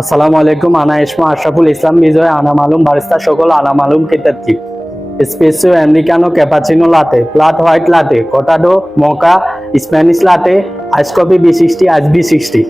আসসালামু আলাইকুম, আনা ইসমা, আশরাফুল ইসলাম, বিজয়, আনা মালুম, বারিস্তা সকল, আনা মালুম কিতাবটি espresso Americano, cappuccino, latte flat white latte, cortado, mocha, Spanish latte ice coffee B sixty, ice B sixty.